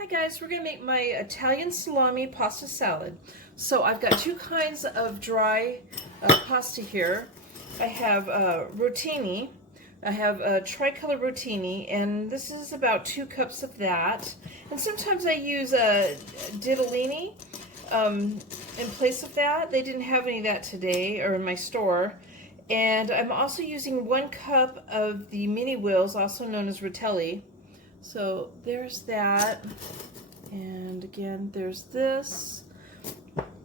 Hi guys, we're going to make my Italian salami pasta salad. So I've got two kinds of dry pasta here. I have rotini. I have a tricolor rotini, and this is about 2 cups of that. And sometimes I use a ditalini in place of that. They didn't have any of that today or in my store. And I'm also using 1 cup of the mini wheels, also known as rotelli. So there's that, and again there's this,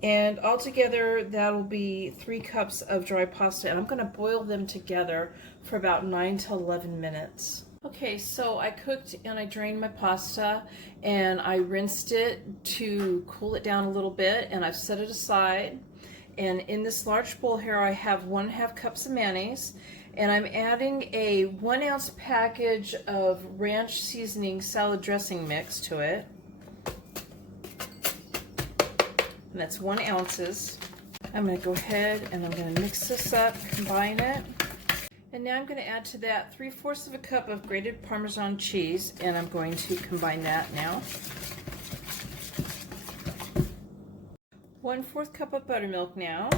and altogether that'll be 3 cups of dry pasta, and I'm going to boil them together for about 9 to 11 minutes. Okay, so I cooked and I drained my pasta and I rinsed it to cool it down a little bit, and I've set it aside. And in this large bowl here I have 1.5 cups of mayonnaise, and I'm adding a 1 ounce package of ranch seasoning salad dressing mix to it. And that's 1 ounce. I'm going to go ahead and I'm going to mix this up, combine it. And now I'm going to add to that 3/4 of a cup of grated Parmesan cheese, and I'm going to combine that now. 1/4 cup of buttermilk now.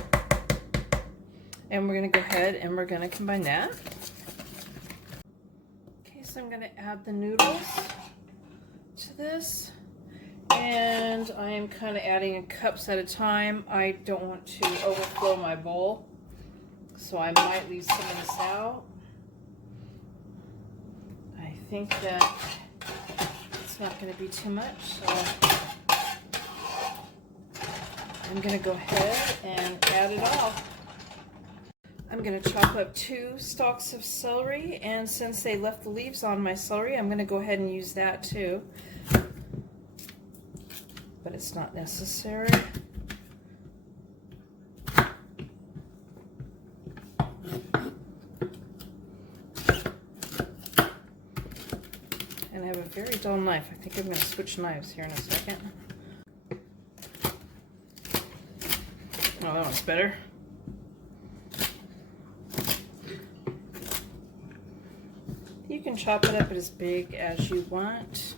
And we're going to go ahead and we're going to combine that. Okay, so I'm going to add the noodles to this. And I am kind of adding in cups at a time. I don't want to overflow my bowl, so I might leave some of this out. I think that it's not going to be too much, so I'm going to go ahead and add it all. I'm going to chop up 2 stalks of celery, and since they left the leaves on my celery, I'm going to go ahead and use that too. But it's not necessary. And I have a very dull knife. I think I'm going to switch knives here in a second. Oh, that one's better. You can chop it up as big as you want.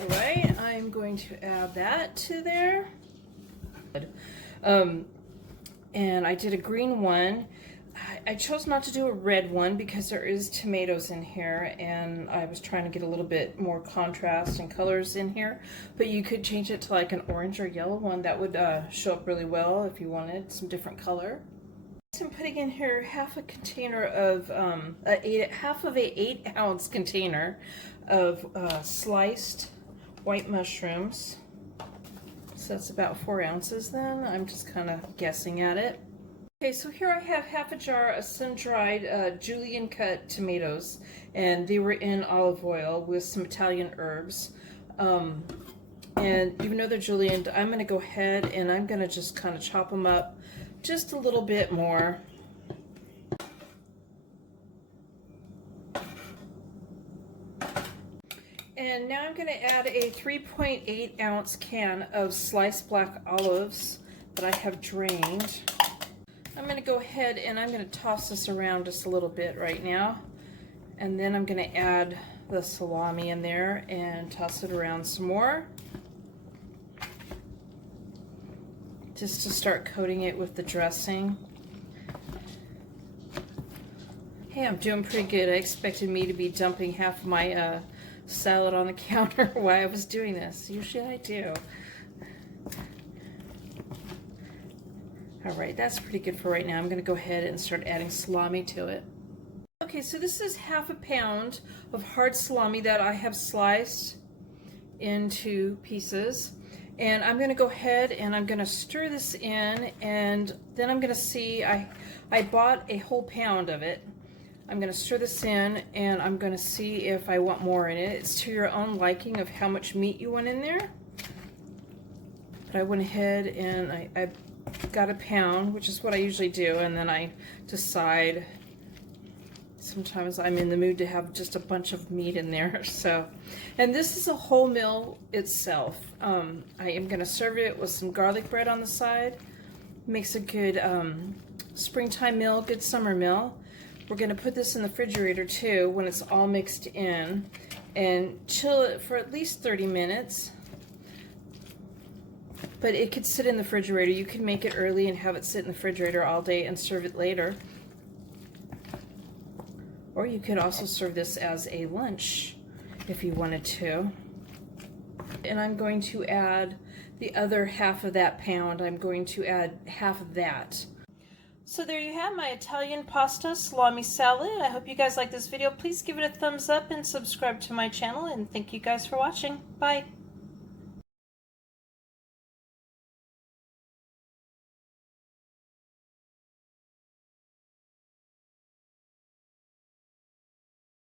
Alright, I'm going to add that to there. And I did a green one. I chose not to do a red one because there is tomatoes in here, and I was trying to get a little bit more contrast and colors in here. But you could change it to like an orange or yellow one. That would show up really well if you wanted some different color. So I'm putting in here half a container of half of a 8-ounce container of sliced white mushrooms. So that's about 4 ounces then. I'm just kind of guessing at it. Okay, so here I have half a jar of sun-dried julienne cut tomatoes, and they were in olive oil with some Italian herbs. And even though they're julienne, I'm going to go ahead and I'm going to just kind of chop them up just a little bit more. And now I'm going to add a 3.8 ounce can of sliced black olives that I have drained. I'm going to go ahead and I'm going to toss this around just a little bit right now. And then I'm going to add the salami in there and toss it around some more, just to start coating it with the dressing. Hey, I'm doing pretty good. I expected me to be dumping half of my salad on the counter while I was doing this. Usually I do. Alright, that's pretty good for right now. I'm going to go ahead and start adding salami to it. Okay, so this is half a pound of hard salami that I have sliced into pieces. And I'm going to go ahead and I'm going to stir this in, and then I'm going to see, I bought a whole pound of it. I'm going to stir this in, and I'm going to see if I want more in it. It's to your own liking of how much meat you want in there. But I went ahead and I got a pound, which is what I usually do, and then I decide. Sometimes I'm in the mood to have just a bunch of meat in there. So, and this is a whole meal itself. I am going to serve it with some garlic bread on the side. Makes a good springtime meal, good summer meal. We're going to put this in the refrigerator too when it's all mixed in, and chill it for at least 30 minutes. But it could sit in the refrigerator. You could make it early and have it sit in the refrigerator all day and serve it later. Or you could also serve this as a lunch if you wanted to. And I'm going to add the other half of that pound. I'm going to add half of that. So there you have my Italian pasta salami salad. I hope you guys like this video. Please give it a thumbs up and subscribe to my channel. And thank you guys for watching. Bye.